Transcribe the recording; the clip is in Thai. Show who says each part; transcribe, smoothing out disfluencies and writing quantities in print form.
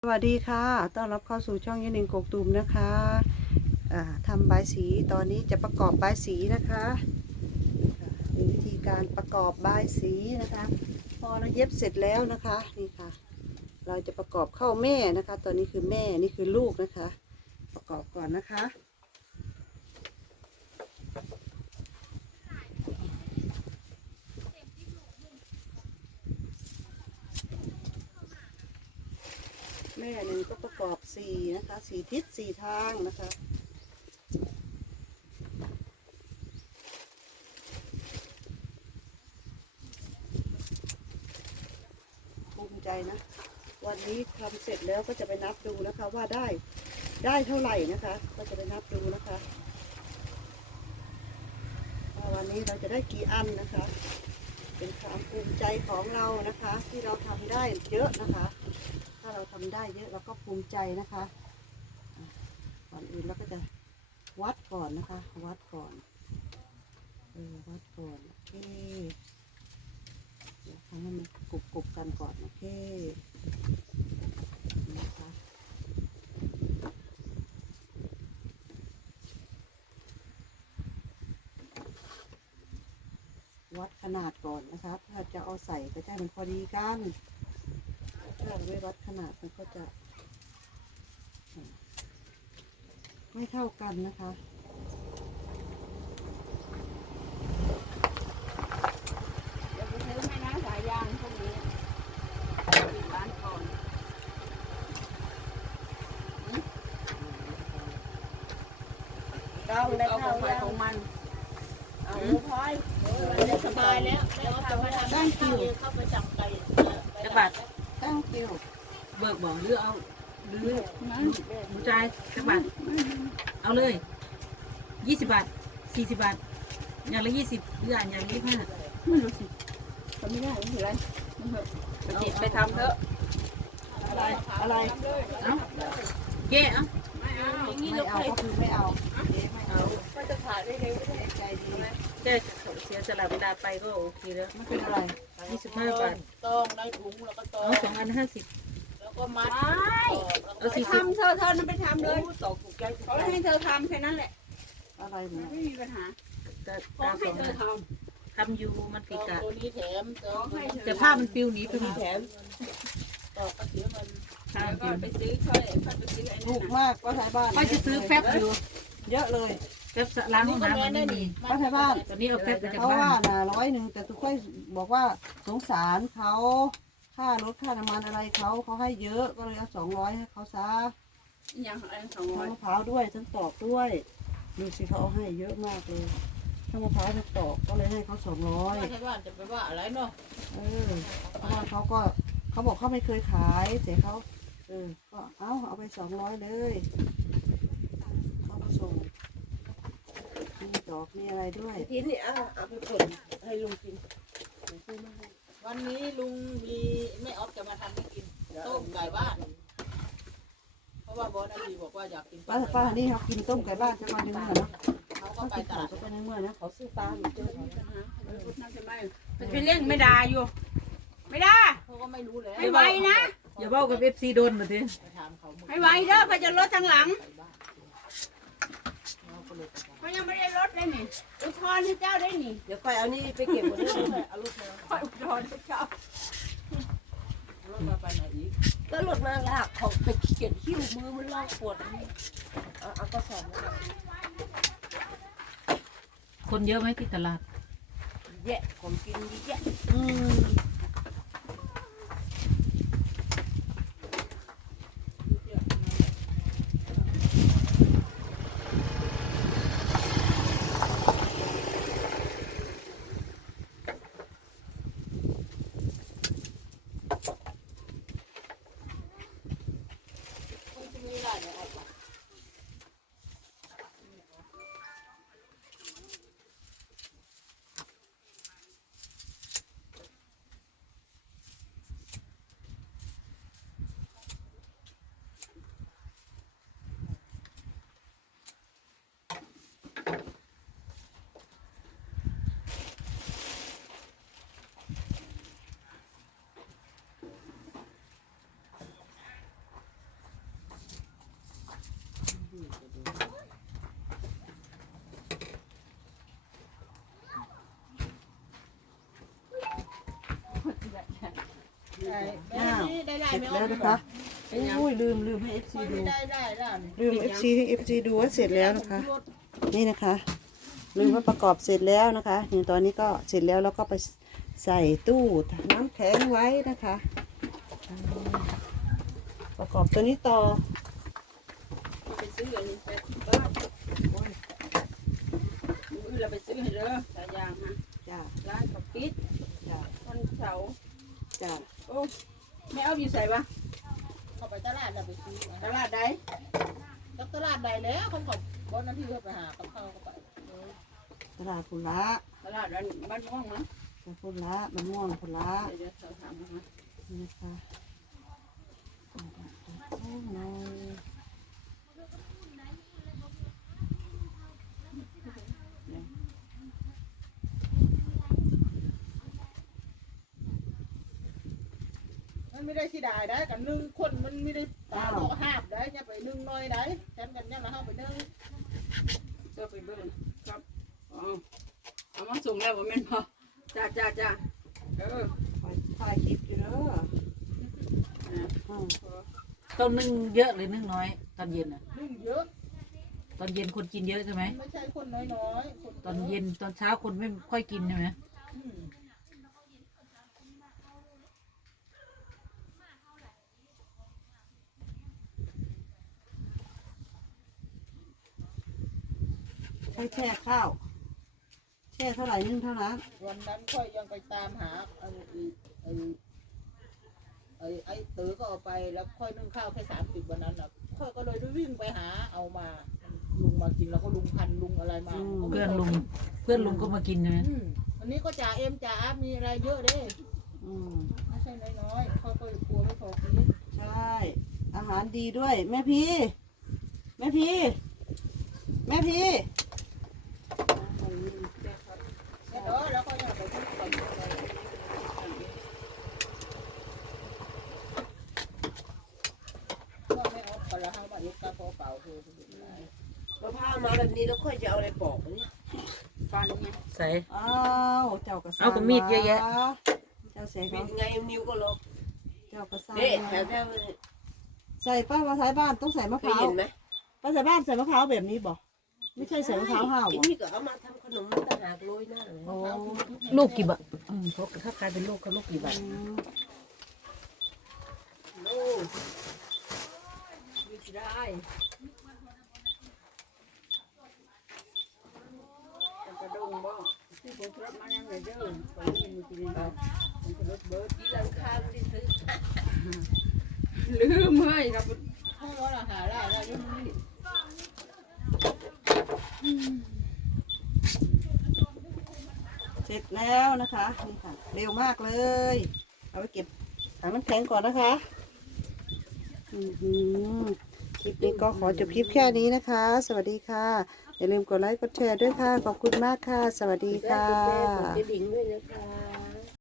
Speaker 1: สวัสดีค่ะต้อนรับเข้าสู่ช่องยายหนิงกกตูมนะคะทำบายสีตอนนี้จะประกอบบายสีนะคะมีวิธีการประกอบบายสีนะคะพอเราเย็บเสร็จแล้วนะคะนี่ค่ะเราจะประกอบเข้าแม่นะคะตอนนี้คือแม่นี่คือลูกนะคะประกอบก่อนนะคะแม่หนึ่งก็ประกอบสี่นะคะสี่ทิศสี่ทางนะคะภูมิใจนะวันนี้ทำเสร็จแล้วก็จะไปนับดูนะคะว่าได้เท่าไหร่นะคะก็จะไปนับดูนะคะว่าวันนี้เราจะได้กี่อันนะคะเป็นความภูมิใจของเรานะคะที่เราทำได้เยอะนะคะถ้าเราทำได้เยอะเราก็ภูมิใจนะคะก่อนอื่นเราก็จะวัดก่อนนะคะวัดก่อนวัดก่อนโอเคเดี๋ยวทำให้มันกรุบกันก่อนโอเคนะคะวัดขนาดก่อนนะคะถ้าจะเอาใส่ก็จะมันพอดีกันถ้าเราไม่วัดขนาดมันก็จะไม่เท่ากันนะคะ
Speaker 2: เดี๋ยวไปซื้อให้นะสายยางพวกนี้ปิดร้านก่อน
Speaker 1: ต้องได้
Speaker 2: เอาข
Speaker 1: เท่า
Speaker 2: องใคร
Speaker 1: ยั
Speaker 2: ของ งมัน
Speaker 1: เอาพอย
Speaker 2: ได้สบายแล้วแล้วทำมาทำได้ข้าวเองเข้าไปจับไก่
Speaker 3: จะบาท
Speaker 1: ตั้งคิว
Speaker 3: เบิกบอกหรือเอาหรือหมูใจายจะบาทเอาเลย20 บาท40 บาทอย่างละ20หรืออย่างละ25
Speaker 2: ไม่รู้สิทำไม่ได้ไม่เป็นไรมันเถอะไปทำเถอะ
Speaker 1: อะไรอะไร
Speaker 3: เอ้าเก้เอ้า
Speaker 2: ไม่เอาอย่างนี้
Speaker 1: ไม่
Speaker 2: เรา
Speaker 1: เอา
Speaker 2: ไป
Speaker 1: ก็คือไม่เอาเจ๊ไม่เอา
Speaker 2: ก็จะถ่ายได้เร็วไม่ได้
Speaker 1: ใจดี
Speaker 3: เจ๊เสียสละเวลาไปก็โอเคแล้ว
Speaker 1: ไม่เป็นไร
Speaker 3: 25 บาท
Speaker 2: ต้องได้ถุงแล้วก็ต้อ
Speaker 3: เอา
Speaker 2: ง
Speaker 3: 2 อัน50
Speaker 2: แล้วก็มัด
Speaker 3: เอา40
Speaker 2: ทำเธอนั่นไปทำเลยเขาให้เธอทำแค่นั้นแหละ
Speaker 1: อะไรเนี่ย
Speaker 2: ไม่มีปัญหา
Speaker 3: แต่
Speaker 2: ขอ
Speaker 3: ตาม
Speaker 2: ให้
Speaker 3: สอง
Speaker 2: เธอ
Speaker 3: อัน
Speaker 2: ท
Speaker 3: ทำอยู่มันปีกะ
Speaker 2: ตัวนี้แถมต้องให้เธอ
Speaker 3: แต่ผ้ามันปลิวหนีไปหมด
Speaker 2: แถมต่อก็เสียเงิน
Speaker 3: ผ้า
Speaker 2: แล้ว
Speaker 3: มันป
Speaker 2: ก็
Speaker 3: ลิว
Speaker 2: ไปซื้อค่อยไปซื้อไอ้
Speaker 1: ถู
Speaker 2: นี่
Speaker 1: ก
Speaker 2: นะ
Speaker 1: มากป้าไทยบ้าน
Speaker 3: ก็จะซื้อแฟบอยู่
Speaker 1: เยอะเลย
Speaker 3: แฟบล้างห้องน้ำมันไม่มี
Speaker 1: ป้าไทยบ้าน
Speaker 3: ตอนนี้เอาแฟบไปจาก
Speaker 1: เขา
Speaker 3: บ้า
Speaker 1: ว่าน น่ะ100แต่ทุกคนบอกว่าสงสารเขาค่ารถค่าน้ำมันอะไรเขาให้เยอะก็เลยเอา200ให้เขาซะ
Speaker 2: อย่างไอ้200
Speaker 1: ทั้งมะพร้าวด้วยทั้งตอกด้วยดูสิเขาเอาให้เยอะมากเลยทั้งมะพร้าวทั้งตอกก็เลยให้เขา200
Speaker 2: ไม่ใช่ว่าจะไปว่าอะไรเนาะ
Speaker 1: เพราะว่าเขาบอกเขาไม่เคยขายแต่เขาก็เอาไป200เลยเขามาส่งมีดอกมีอะไรด้วย
Speaker 4: กินนี่เอาไปผลให้ลุงกิน
Speaker 2: วันนี้ลุงมีไม่ออฟจะมาทำให้กินต้มไก่บ้าน เพราะว่าบอสอดีบอกว่าอยากกิน
Speaker 1: ป้านี่เขากินต้มไก่บ้านจะมาในเมื่อเนาะ
Speaker 2: เขาก็
Speaker 1: เขา
Speaker 2: ไป
Speaker 1: กิน
Speaker 2: ต
Speaker 1: ข้าว
Speaker 2: ลาด
Speaker 1: ก็ไปในเมื่อนะ
Speaker 4: เขาซื้อปลาอยู่เจอ
Speaker 2: มันไปเล่นไม่ได้อยู่ ไม่ได้เขาก็ไม่รู้เลยไม่ไหวนะ
Speaker 3: อย่าเบ้ากับ FC โดนมาดิ
Speaker 2: ไปถามเขา
Speaker 5: ไม่ไหวเด้อเขาจะลดทางหลังเขายังไม่ได้ลดเลยนี่อุทธรณ์ให้เจ้าได้นี่
Speaker 4: เดี๋ยวค่อยเอานี่ไปเก็บหมดเลย
Speaker 2: เอาลูกมา
Speaker 5: ค่อยอุทธรณ์ให้เจ้า
Speaker 2: ลูกมาไปไหนอีก
Speaker 4: ก็หลุดมาลากเขาไปเขียนคิ้วมือมันลากปวดเอากระสอบมา
Speaker 3: คนเยอะไหมที่ตลาด
Speaker 4: แยะของกินแยะ
Speaker 1: อืม
Speaker 2: ใช่
Speaker 1: อ้าว
Speaker 2: ได้ได้
Speaker 1: เสร็จ
Speaker 2: ไม่อ
Speaker 1: แล้
Speaker 2: อ
Speaker 1: ว
Speaker 2: ก
Speaker 1: นะคะโอ้ยลืมให้ FC ดู
Speaker 2: ได้ได้แล้ว
Speaker 1: ลืม FC ให้ FC ดูว่าเสร็จแล้วนะคะ นี่นะคะลืมว่าประกอบเสร็จแล้วนะคะนี่ตอนนี้ก็เสร็จแล้วแล้วก็ไปใส่ตู้น้ำแข็งไว้นะคะประกอบตัวนี้ต่อ
Speaker 5: ไปซื้ออันนี้ไปบ้านเราไปซื้อให้เด้อสายยางฮะ
Speaker 1: จ้า
Speaker 5: ร้านกับปิด
Speaker 1: จ้า
Speaker 5: วันเสาร์
Speaker 1: จ้า
Speaker 5: โอ้ไม่เอาอยู่ใส่ปะ
Speaker 2: เข้าไปตลาดเราไปซื้อ
Speaker 5: ตลาดใด
Speaker 2: กับตลาดใดแล้วเขาบอกบนนั้นที่เขาไปหากับเขาไป
Speaker 1: ตลาดพุละ
Speaker 5: ตลาดร้านบ้านม่วงมั้ง
Speaker 1: จะพุละมันม่วงพุละ
Speaker 5: เดี๋ยวเราถามนะคะ
Speaker 1: นี่นะคะโอ้น้อย
Speaker 2: มันไม่ได้สิได้ได้กันนึ่งคนมันไม่ได้ตาต่อหาบได้เนี่ยไปนึ่งน้อยได้ฉันกันเนี่ยมาเข้าไปนึ่ง
Speaker 5: เจ้าไปเบิ่งครับอ๋อเอามาส่งแล้วว่าแม่นพอจ้า
Speaker 1: ถ่ายคลิปอยู่เด้ออืม
Speaker 3: ต้องนึ่งเยอะหรือนึ่งน้อย ตอนเย็นอ่ะ
Speaker 2: นึ่งเยอะ
Speaker 3: ตอนเย็นคนกินเยอะใช่ไหม
Speaker 2: ไม่ใช่คนน้อยๆคน
Speaker 3: ตอนเย็นตอนเช้าคนไม่ค่อยกินใช่ไหม
Speaker 2: อืม
Speaker 1: ใช้แช่ข้าวแช่เท่าไหร่นึ่งเท่านั้น
Speaker 2: วันนั้นค่อยยังไปตามหาไอ้เต๋อก็เอาไปแล้วค่อยนึ่งข้าวแค่30วันนั้นอ่ะค่อยก็เลยวิ่งไปหาเอามาลุงมากินแล้วก็ลุงพันลุงอะไรมา
Speaker 3: เพื่อนลุงก็มากินใช่ไหม
Speaker 2: วันนี้ก็จ่าเอ็มจ่ามีอะไรเยอะเด้
Speaker 1: อืม
Speaker 2: ไม่ใช่น้อยๆค่อยก็กลัวไม่พอกิน
Speaker 1: ใช่ อาหารดีด้วยแม่พี่แม่พี่แม่พี่
Speaker 2: เนี่ยเด้อแล้วก็ยังไปทุกคนก็ไม่เอาไปแล้วเขามายกกระเพาะเปล่าคือ
Speaker 4: มะพร้าวมาแบบนี้แล้วค่อยจะเอาอะไรปอกเนี่ย
Speaker 5: ฟันไง
Speaker 3: ใส่
Speaker 1: อ้าวเจ้ากระซั
Speaker 3: เอากับมีดเยอะแยะ
Speaker 1: เจ้าเสก
Speaker 4: มี
Speaker 1: เขา
Speaker 4: ไงนิ้วก็ลบ
Speaker 1: เจ้ากระซั
Speaker 4: นี่แถว
Speaker 1: ใส่ป้ามาท้ายบ้านต้องใส่มะ
Speaker 4: เค
Speaker 1: พ
Speaker 4: ย
Speaker 1: ร้าว
Speaker 4: เห็นไหม
Speaker 1: ป้าใส่บ้านใส่มะพร้าวแบบนี้บ่ไม่ใช่ใส่มะพร้าวห่าว
Speaker 4: ไอ้
Speaker 1: บ่
Speaker 4: นี่ก็เอามาทำขนมต่างหากโรยหน้าเลย
Speaker 1: โอ้
Speaker 3: ลูกกี่บาทเพราะถ้ากลายเป็นลูกก็ลูกกี่บาท
Speaker 4: โอ้
Speaker 5: วิธีได้จะกระดงบ่ที่ผมรับมายังไงเด้อไปนี่มีกินได้ผมจะลดเบิร์ด
Speaker 4: ที่หลังคาไม่ได้ซื้อ
Speaker 5: ลืมเฮ้ยครับ
Speaker 2: ให้ว่าเราหาได้แล้วยังไม่
Speaker 1: เสร็จแล้วนะคะนี่ค่ะเร็วมากเลยเอาไปเก็บถังน้ำแข็งก่อนนะคะคลิปนี้ก็ขอจบคลิปแค่นี้นะคะ สวัสดีค่ะอย่าลืมกดไลค์กดแชร์ด้วยค่ะขอบคุณมากค่ะ สวัสดีค่ะ
Speaker 4: กดกระดิ่งด้วยนะคะ